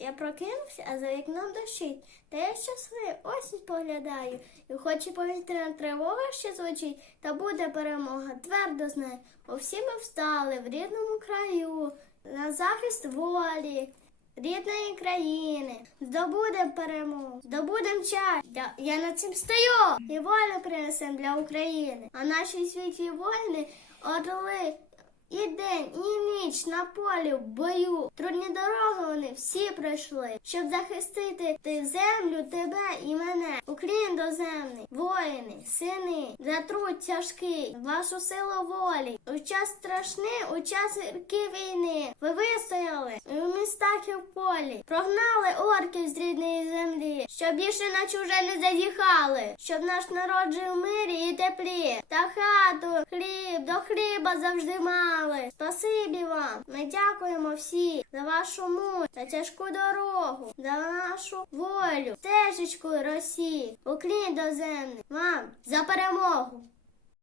Я прокинувся, а за вікном дощить. Та я щасливий, осінь поглядаю. І хоч і повітряна тривога ще звучить, та буде перемога, твердо знаю. Бо всі ми встали в рідному краю, на захист волі. Рідної країни, здобудем перемогу, здобудем час. Я, я над цим стою і волю принесем для України. А наші світлі воїни орли і день, і ніч на полі в бою. Трудні дороги вони всі пройшли, щоб захистити ти землю, тебе і мене. Уклін доземний, воїни, сини, за труд тяжкий, вашу силу волі. У час страшний, у час гірки війни. Ви вистояли в містах і в полі. Прогнали орків з рідної землі, щоб більше на чуже не зазіхали, щоб наш народ жив в мирі і теплі. Та хату, хліба завжди мали. Спасибі вам. Ми дякуємо всі за вашу муть та тяжку дорогу, за нашу волю, стежечку Росії, уклін землі. Вам за перемогу.